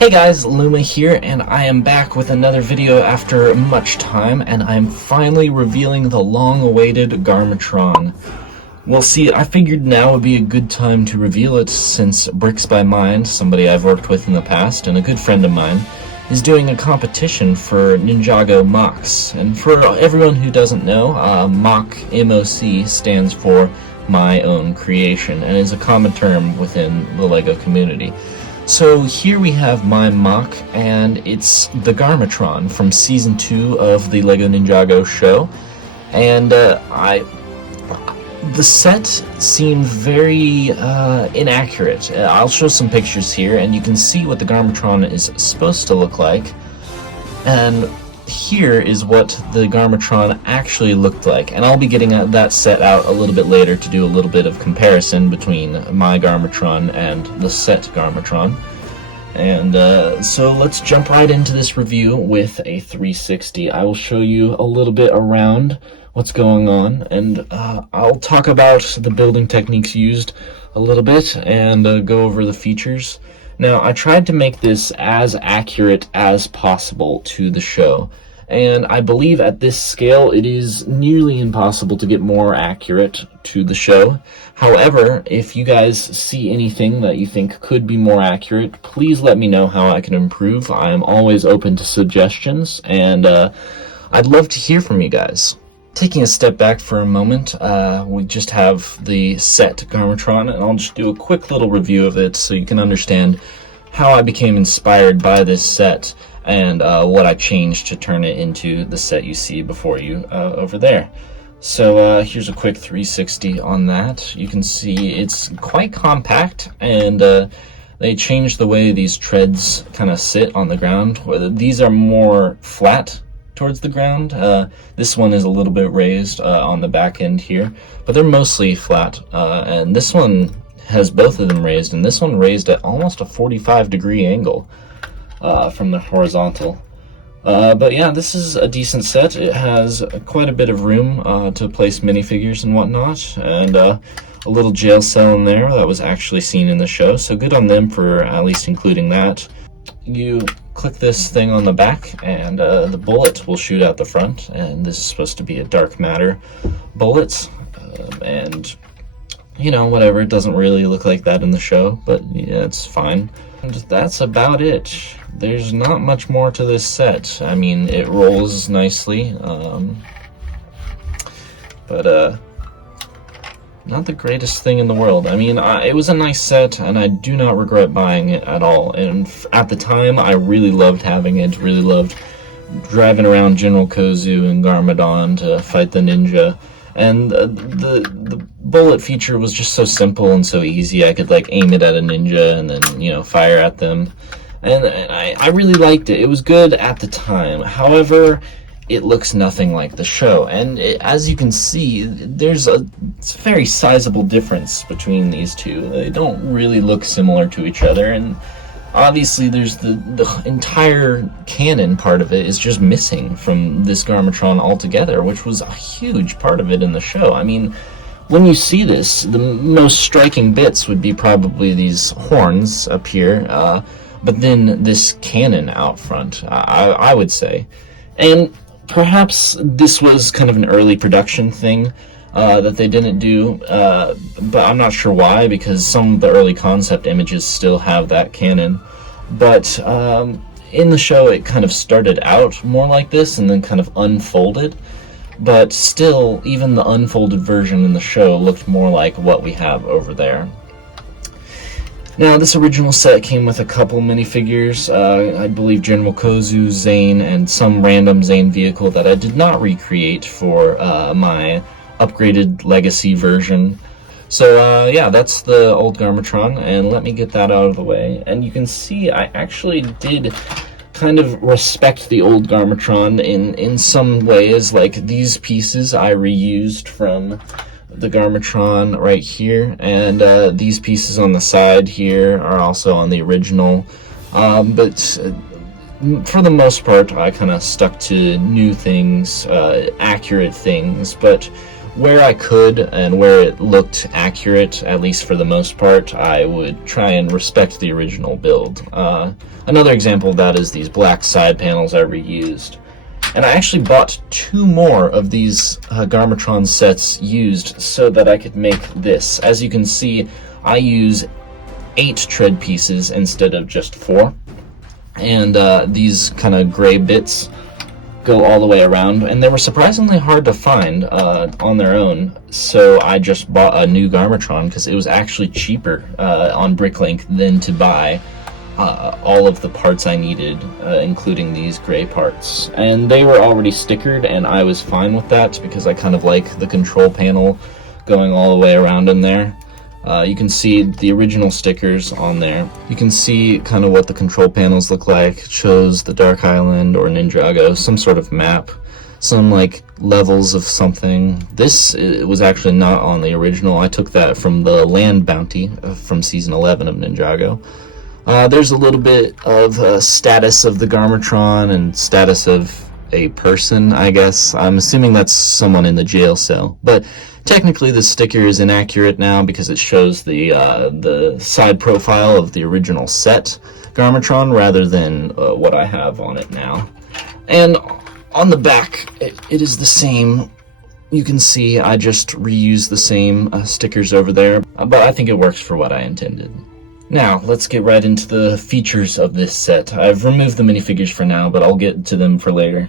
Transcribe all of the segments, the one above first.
Hey guys, Luma here, and I am back with another video after much time, and I'm finally revealing the long-awaited Garmatron. Well, see, I figured now would be a good time to reveal it, since Bricks by Mind, somebody I've worked with in the past, and a good friend of mine, is doing a competition for Ninjago MOCs. And for everyone who doesn't know, MOC M.O.C. stands for My Own Creation, and is a common term within the LEGO community. So here we have my MOC, and it's the Garmatron from Season 2 of the LEGO Ninjago show, and the set seemed very inaccurate. I'll show some pictures here, and you can see what the Garmatron is supposed to look like, and here is what the Garmatron actually looked like, and I'll be getting that set out a little bit later to do a little bit of comparison between my Garmatron and the set Garmatron. And so let's jump right into this review with a 360. I will show you a little bit around what's going on, and I'll talk about the building techniques used a little bit and go over the features. Now, I tried to make this as accurate as possible to the show, and I believe at this scale it is nearly impossible to get more accurate to the show. However, if you guys see anything that you think could be more accurate, please let me know how I can improve. I am always open to suggestions, and I'd love to hear from you guys. Taking a step back for a moment, we just have the set Garmatron, and I'll just do a quick little review of it so you can understand how I became inspired by this set and what I changed to turn it into the set you see before you over there. So here's a quick 360 on that. You can see it's quite compact, and they changed the way these treads kind of sit on the ground. These are more flat towards the ground. This one is a little bit raised on the back end here, but they're mostly flat, and this one has both of them raised, and this one raised at almost a 45-degree angle from the horizontal. But yeah, this is a decent set. It has quite a bit of room to place minifigures and whatnot, and a little jail cell in there that was actually seen in the show, so good on them for at least including that. You click this thing on the back, and the bullet will shoot out the front, and this is supposed to be a dark matter bullet, and you know, whatever, it doesn't really look like that in the show, but yeah, it's fine. And that's about it. There's not much more to this set. I mean, it rolls nicely, but not the greatest thing in the world. I mean, it was a nice set, and I do not regret buying it at all. And at the time, I really loved having it, really loved driving around General Kozu and Garmadon to fight the ninja. And the bullet feature was just so simple and so easy. I could like aim it at a ninja and then, you know, fire at them. And I really liked it. It was good at the time. However, it looks nothing like the show. And as you can see, there's a very sizable difference between these two. They don't really look similar to each other. And obviously there's the entire canon part of it is just missing from this Garmatron altogether, which was a huge part of it in the show. I mean, when you see this, the most striking bits would be probably these horns up here, but then this cannon out front, I would say. And perhaps this was kind of an early production thing that they didn't do, but I'm not sure why, because some of the early concept images still have that cannon. But in the show, it kind of started out more like this and then kind of unfolded. But still, even the unfolded version in the show looked more like what we have over there. Now, this original set came with a couple minifigures, I believe General Kozu, Zane, and some random Zane vehicle that I did not recreate for my upgraded Legacy version. So yeah, that's the old Garmatron, and let me get that out of the way. And you can see I actually did kind of respect the old Garmatron in some ways. Like these pieces I reused from the Garmatron right here, and these pieces on the side here are also on the original, but for the most part I kind of stuck to new things, accurate things. But where I could and where it looked accurate, at least for the most part, I would try and respect the original build. Another example of that is these black side panels I reused. And I actually bought 2 more of these Garmatron sets used so that I could make this. As you can see, I use 8 tread pieces instead of just 4. And these kind of gray bits go all the way around, and they were surprisingly hard to find on their own, so I just bought a new Garmatron because it was actually cheaper on Bricklink than to buy all of the parts I needed, including these gray parts. And they were already stickered, and I was fine with that because I kind of like the control panel going all the way around in there. You can see the original stickers on there. You can see kind of what the control panels look like. It shows the Dark Island or Ninjago, some sort of map, some like levels of something. This was actually not on the original. I took that from the land bounty from season 11 of Ninjago. There's a little bit of status of the Garmatron and status of a person, I guess. I'm assuming that's someone in the jail cell, but technically the sticker is inaccurate now because it shows the side profile of the original set Garmatron rather than what I have on it now. And on the back, it is the same. You can see I just reused the same stickers over there, but I think it works for what I intended. Now, let's get right into the features of this set. I've removed the minifigures for now, but I'll get to them for later.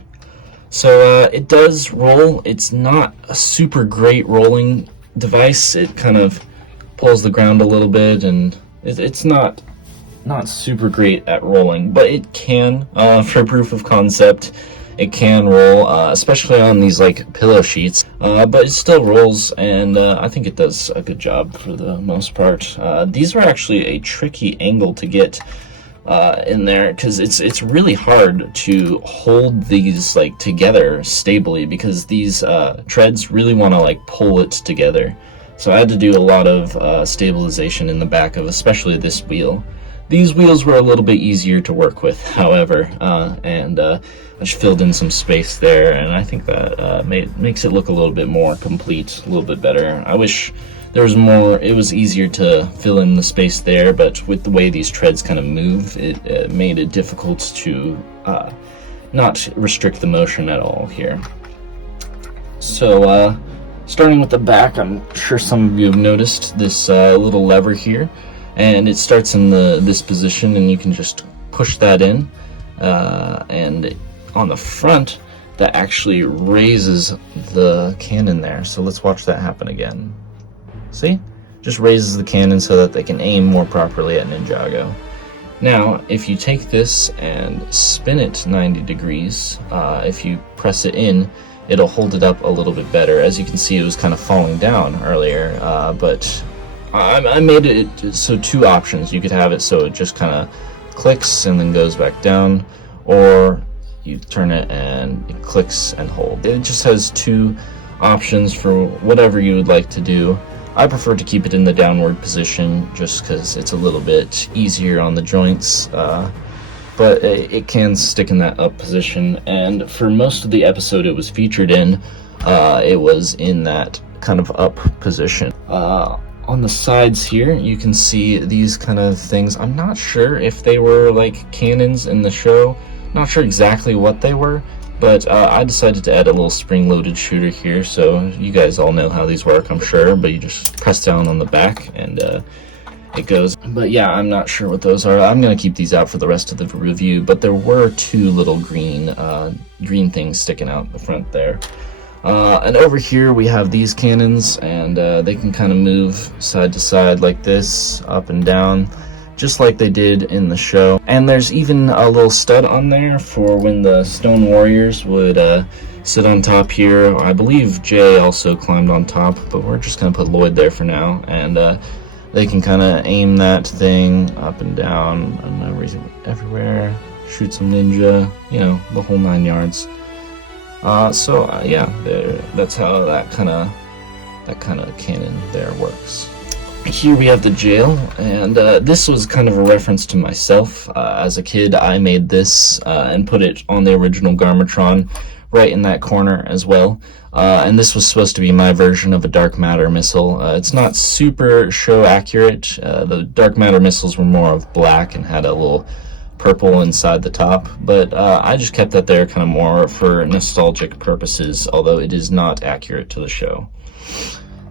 So it does roll. It's not a super great rolling device. It kind of pulls the ground a little bit, and it's not super great at rolling, but it can, for proof of concept, it can roll, especially on these like pillow sheets, but it still rolls, and I think it does a good job for the most part. These were actually a tricky angle to get in there because it's really hard to hold these like together stably because these treads really want to like pull it together. So I had to do a lot of stabilization in the back of especially this wheel. These wheels were a little bit easier to work with, however, and I just filled in some space there, and I think that makes it look a little bit more complete, a little bit better. I wish there was more. It was easier to fill in the space there, but with the way these treads kind of move, it made it difficult to not restrict the motion at all here. So starting with the back, I'm sure some of you have noticed this little lever here, and it starts in this position, and you can just push that in, and on the front that actually raises the cannon there. So let's watch that happen again. See? Just raises the cannon so that they can aim more properly at Ninjago. Now, if you take this and spin it 90 degrees, if you press it in, it'll hold it up a little bit better. As you can see, it was kind of falling down earlier, but I made it so 2 options. You could have it so it just kind of clicks and then goes back down, or you turn it and it clicks and hold. It just has 2 options for whatever you would like to do. I prefer to keep it in the downward position just because it's a little bit easier on the joints, but it can stick in that up position, and for most of the episode it was featured in, it was in that kind of up position. On the sides here, you can see these kind of things. I'm not sure if they were like cannons in the show, not sure exactly what they were, but I decided to add a little spring-loaded shooter here, so you guys all know how these work, I'm sure, but you just press down on the back and it goes. But yeah, I'm not sure what those are. I'm going to keep these out for the rest of the review, but there were 2 little green things sticking out the front there. And over here we have these cannons, and they can kind of move side to side like this, up and down, just like they did in the show. And there's even a little stud on there for when the stone warriors would sit on top here. I believe Jay also climbed on top, but we're just going to put Lloyd there for now, and they can kind of aim that thing up and down and everywhere, shoot some ninja, you know, the whole 9 yards. Yeah, that's how that kind of cannon there works. Here we have the jail, and this was kind of a reference to myself. As a kid, I made this and put it on the original Garmatron right in that corner as well. And this was supposed to be my version of a dark matter missile. It's not super show accurate. The dark matter missiles were more of black and had a little purple inside the top, but I just kept that there kind of more for nostalgic purposes, although it is not accurate to the show.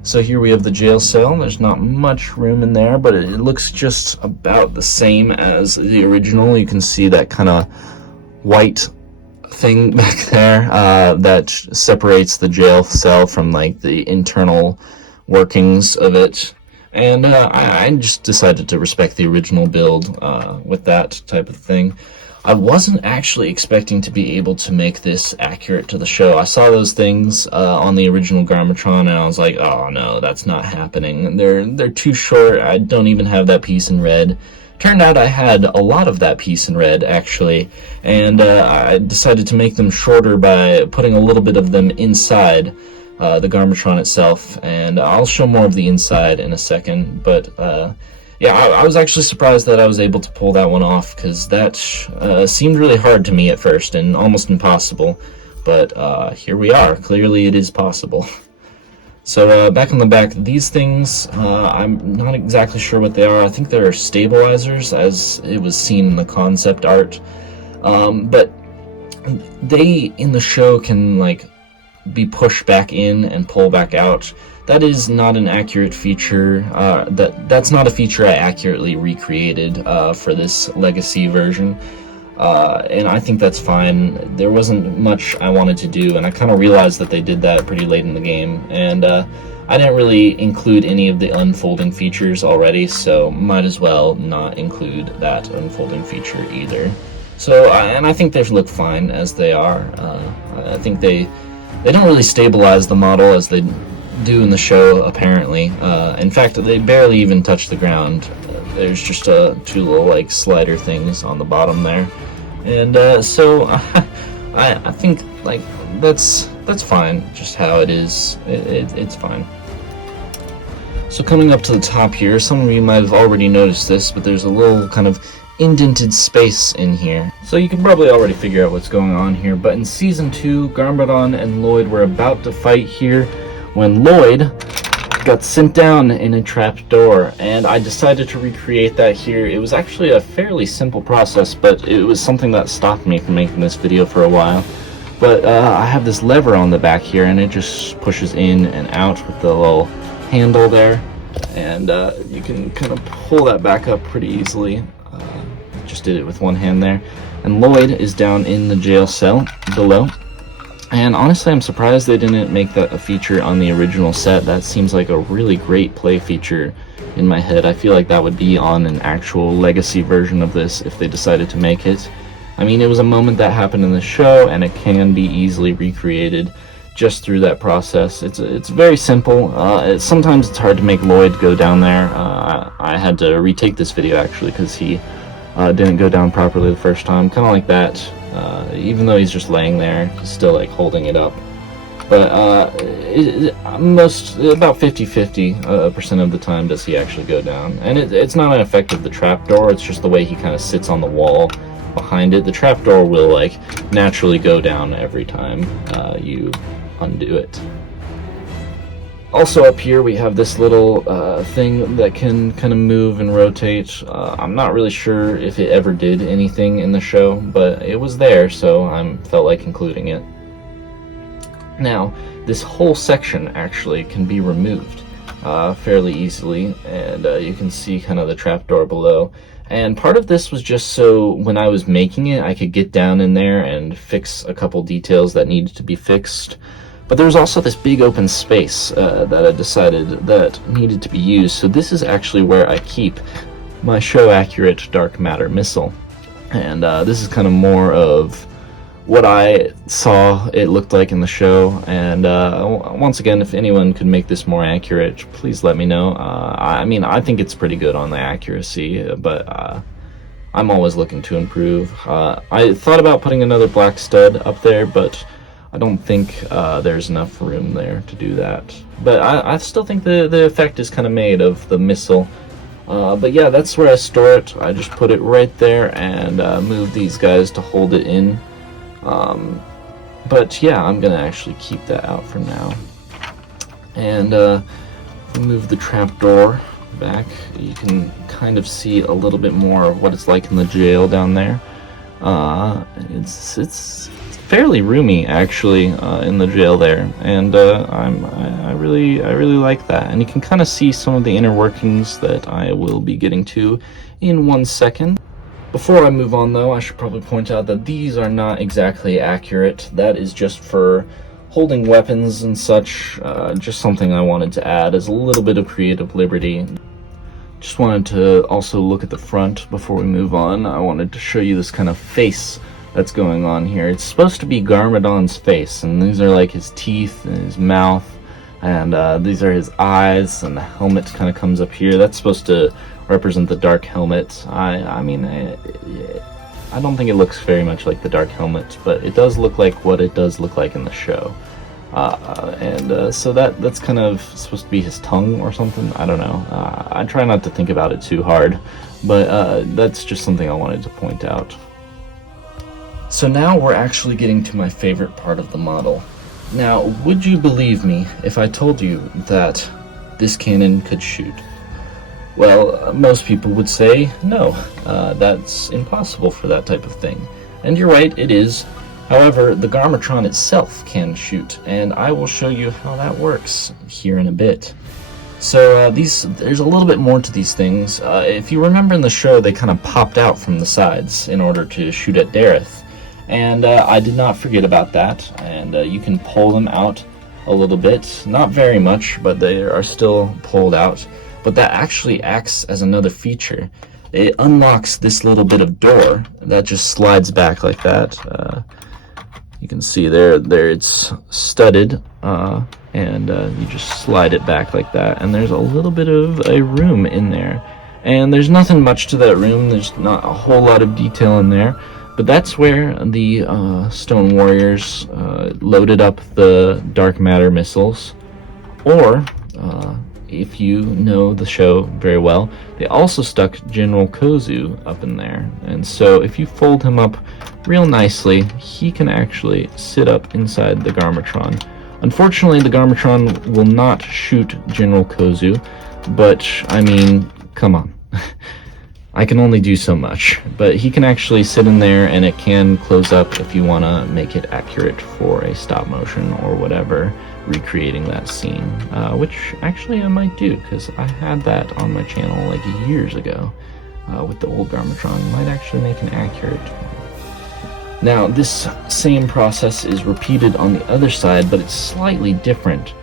So here we have the jail cell. There's not much room in there, but it looks just about the same as the original. You can see that kind of white thing back there that separates the jail cell from like the internal workings of it. And I just decided to respect the original build with that type of thing. I wasn't actually expecting to be able to make this accurate to the show. I saw those things on the original Garmatron, and I was like, oh no, that's not happening. They're too short. I don't even have that piece in red. Turned out I had a lot of that piece in red, actually, and I decided to make them shorter by putting a little bit of them inside the Garmatron itself, and I'll show more of the inside in a second, but yeah, I was actually surprised that I was able to pull that one off, because that seemed really hard to me at first and almost impossible, but here we are. Clearly it is possible. So back on the back, these things, I'm not exactly sure what they are. I think they're stabilizers, as it was seen in the concept art, but they, in the show, can like be pushed back in and pull back out. That is not an accurate feature. That's not a feature I accurately recreated for this legacy version, and I think that's fine. There wasn't much I wanted to do, and I kind of realized that they did that pretty late in the game, and I didn't really include any of the unfolding features already, so might as well not include that unfolding feature either. So, and I think they look fine as they are. I think they don't really stabilize the model as they do in the show, apparently. In fact, they barely even touch the ground. There's just two little like slider things on the bottom there, and so I think like that's fine, just how it is. It's fine. So coming up to the top here, some of you might have already noticed this, but there's a little kind of indented space in here. So you can probably already figure out what's going on here, but in Season 2, Garmatron and Lloyd were about to fight here when Lloyd got sent down in a trapdoor, and I decided to recreate that here. It was actually a fairly simple process, but it was something that stopped me from making this video for a while. But I have this lever on the back here, and it just pushes in and out with the little handle there, and you can kind of pull that back up pretty easily. Just did it with one hand there. And Lloyd is down in the jail cell below. And honestly, I'm surprised they didn't make that a feature on the original set. That seems like a really great play feature in my head. I feel like that would be on an actual legacy version of this if they decided to make it. I mean, it was a moment that happened in the show, and it can be easily recreated just through that process. It's very simple. Sometimes it's hard to make Lloyd go down there. I had to retake this video, actually, because he didn't go down properly the first time, kind of like that. Even though he's just laying there, he's still like holding it up. But about 50-50% of the time does he actually go down. And it's not an effect of the trapdoor, it's just the way he kind of sits on the wall behind it. The trapdoor will like naturally go down every time you undo it. Also up here we have this little thing that can kind of move and rotate. I'm not really sure if it ever did anything in the show, but it was there, so I felt like including it. Now, this whole section actually can be removed fairly easily, and you can see kind of the trapdoor below. And part of this was just so when I was making it, I could get down in there and fix a couple details that needed to be fixed. But there was also this big open space that I decided that needed to be used. So this is actually where I keep my show-accurate dark matter missile. And this is kind of more of what I saw it looked like in the show. And once again, if anyone could make this more accurate, please let me know. I mean, I think it's pretty good on the accuracy, but I'm always looking to improve. I thought about putting another black stud up there, but I don't think there's enough room there to do that. But I still think the effect is kind of made of the missile. But yeah, that's where I store it. I just put it right there and move these guys to hold it in. But yeah, I'm gonna actually keep that out for now. And move the trapdoor back. You can kind of see a little bit more of what it's like in the jail down there. It's fairly roomy actually in the jail there, and I really like that. And you can kind of see some of the inner workings that I will be getting to in 1 second. Before I move on though, I should probably point out that these are not exactly accurate. That is just for holding weapons and such, just something I wanted to add as a little bit of creative liberty. Just wanted to also look at the front before we move on. I wanted to show you this kind of face that's going on here. It's supposed to be Garmadon's face, and these are like his teeth and his mouth, and these are his eyes, and the helmet kind of comes up here. That's supposed to represent the dark helmet. I mean, I don't think it looks very much like the dark helmet, but it does look like what it does look like in the show. So that's kind of supposed to be his tongue or something. I don't know. I try not to think about it too hard, but that's just something I wanted to point out. So now we're actually getting to my favorite part of the model. Now, would you believe me if I told you that this cannon could shoot? Well, most people would say no, that's impossible for that type of thing. And you're right, it is. However, the Garmatron itself can shoot, and I will show you how that works here in a bit. So there's a little bit more to these things. If you remember in the show, they kind of popped out from the sides in order to shoot at Dareth. And I did not forget about that, and you can pull them out a little bit. Not very much, but they are still pulled out. But that actually acts as another feature. It unlocks this little bit of door that just slides back like that. You can see there it's studded, and you just slide it back like that, and there's a little bit of a room in there. And there's nothing much to that room. There's not a whole lot of detail in there, but that's where the Stone Warriors loaded up the dark matter missiles. Or if you know the show very well, they also stuck General Kozu up in there. And so if you fold him up real nicely, he can actually sit up inside the Garmatron. Unfortunately, the Garmatron will not shoot General Kozu, but I mean, come on. I can only do so much, but he can actually sit in there, and it can close up if you want to make it accurate for a stop motion or whatever, recreating that scene, which actually I might do, because I had that on my channel like years ago with the old Garmatron. Might actually make an accurate. Now this same process is repeated on the other side, but it's slightly different.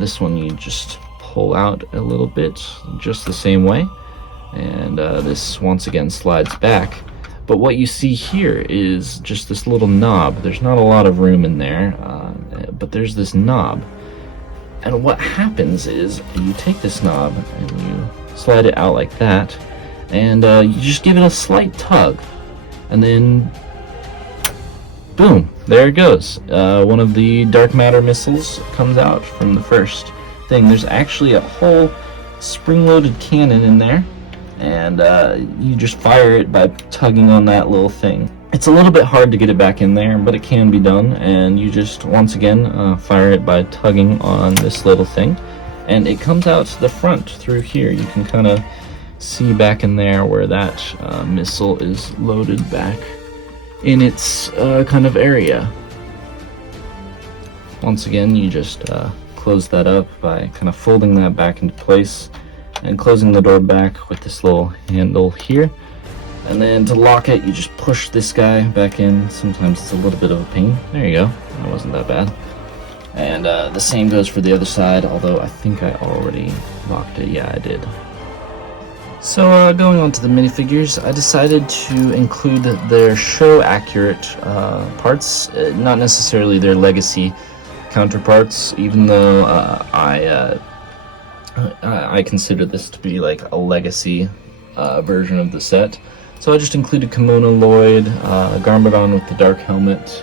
This one you just pull out a little bit, just the same way. And this once again slides back, but what you see here is just this little knob. There's not a lot of room in there, but there's this knob, and what happens is you take this knob and you slide it out like that, and you just give it a slight tug, and then boom, there it goes. One of the dark matter missiles comes out from the first thing. There's actually a whole spring-loaded cannon in there, and you just fire it by tugging on that little thing. It's a little bit hard to get it back in there, but it can be done, and you just once again fire it by tugging on this little thing, and it comes out the front through here. You can kind of see back in there where that missile is loaded back in its kind of area. Once again, you just close that up by kind of folding that back into place and closing the door back with this little handle here. And then to lock it, you just push this guy back in. Sometimes it's a little bit of a pain. There you go. That wasn't that bad. And the same goes for the other side, although I think I already locked it. Yeah, I did. So going on to the minifigures, I decided to include their show-accurate parts, not necessarily their legacy counterparts, even though I consider this to be like a legacy version of the set. So I just included Kimono Lloyd, Garmadon with the dark helmet,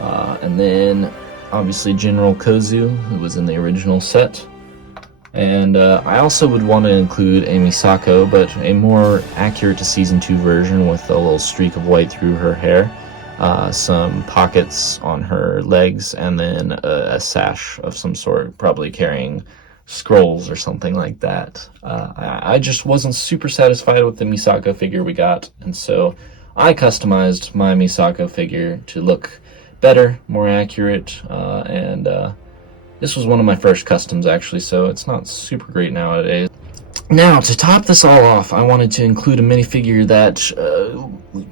and then obviously General Kozu, who was in the original set. And I also would want to include Amy Sako, but a more accurate to Season 2 version with a little streak of white through her hair. some pockets on her legs, and then a sash of some sort, probably carrying scrolls or something like that. I just wasn't super satisfied with the Misako figure we got, and so I customized my Misako figure to look better, more accurate, and this was one of my first customs actually, so it's not super great nowadays. Now, to top this all off, I wanted to include a minifigure that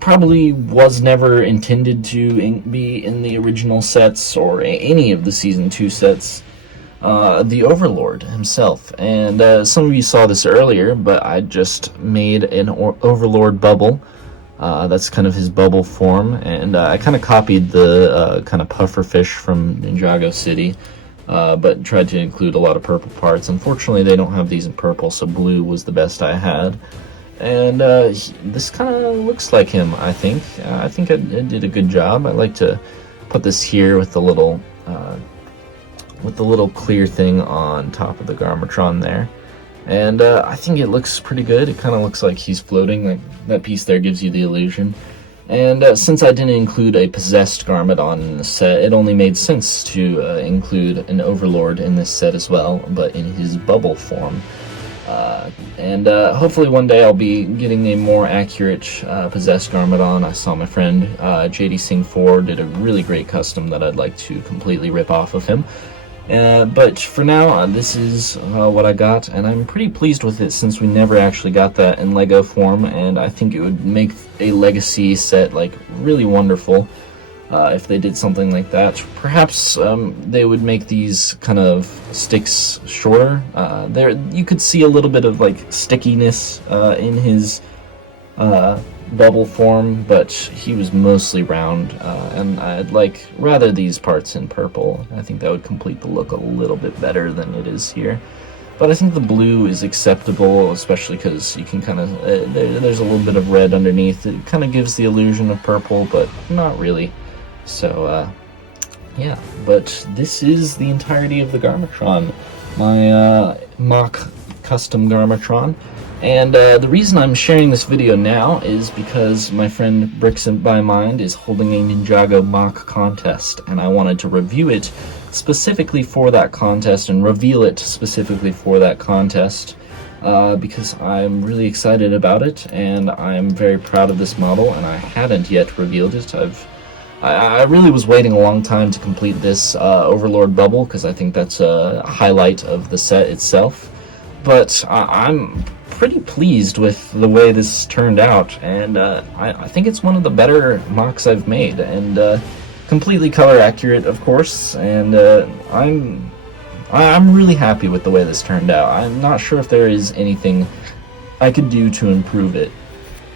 probably was never intended to be in the original sets or any of the Season 2 sets. The Overlord himself. And some of you saw this earlier, but I just made an Overlord bubble. That's kind of his bubble form, and I kind of copied the kind of pufferfish from Ninjago City. But tried to include a lot of purple parts. Unfortunately, they don't have these in purple, so blue was the best I had. And this kind of looks like him, I think. I think I did a good job. I like to put this here with the little clear thing on top of the Garmatron there. And I think it looks pretty good. It kind of looks like he's floating. Like that piece there gives you the illusion. And since I didn't include a possessed Garmatron in the set, it only made sense to include an Overlord in this set as well, but in his bubble form. And hopefully one day I'll be getting a more accurate possessed Garmatron. I saw my friend JD Singh 4 did a really great custom that I'd like to completely rip off of him. But for now, this is what I got, and I'm pretty pleased with it since we never actually got that in Lego form, and I think it would make a Legacy set like really wonderful if they did something like that. Perhaps they would make these kind of sticks shorter. There, you could see a little bit of like stickiness in his bubble form, but he was mostly round, and I'd like rather these parts in purple. I think that would complete the look a little bit better than it is here. But I think the blue is acceptable, especially because you can kind of there's a little bit of red underneath. It kind of gives the illusion of purple, but not really. So yeah, but this is the entirety of the Garmatron, my MOC custom Garmatron. And the reason I'm sharing this video now is because my friend Bricks by Mind is holding a Ninjago MOC contest, and I wanted to review it specifically for that contest and reveal it specifically for that contest because I'm really excited about it, and I'm very proud of this model, and I hadn't yet revealed it. I really was waiting a long time to complete this Overlord bubble because I think that's a highlight of the set itself, but I'm pretty pleased with the way this turned out, and I think it's one of the better MOCs I've made, and completely color accurate, of course, and I'm really happy with the way this turned out. I'm not sure if there is anything I could do to improve it.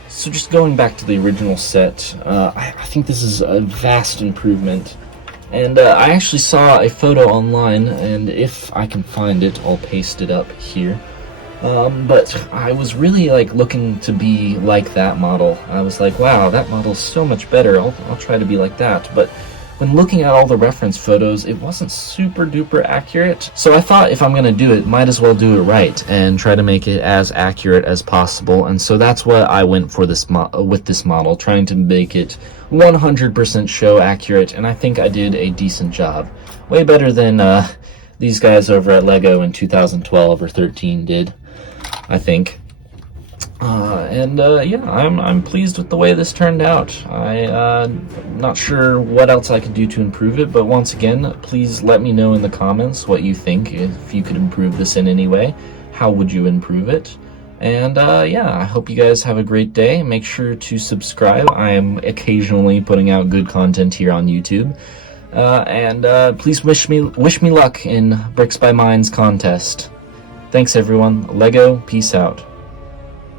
So just going back to the original set, I think this is a vast improvement, and I actually saw a photo online, and if I can find it, I'll paste it up here. But I was really like looking to be like that model. I was like, wow, that model's so much better. I'll try to be like that. But when looking at all the reference photos, it wasn't super duper accurate. So I thought if I'm gonna do it, might as well do it right and try to make it as accurate as possible. And so that's what I went for this with this model, trying to make it 100% show accurate. And I think I did a decent job, way better than these guys over at Lego in 2012 or 13 did, I think. Yeah, I'm pleased with the way this turned out. I'm not sure what else I could do to improve it, but once again, please let me know in the comments what you think. If you could improve this in any way, how would you improve it? And yeah, I hope you guys have a great day. Make sure to subscribe. I am occasionally putting out good content here on YouTube. Please wish me luck in Bricks by Mind's contest. Thanks everyone. Lego, peace out.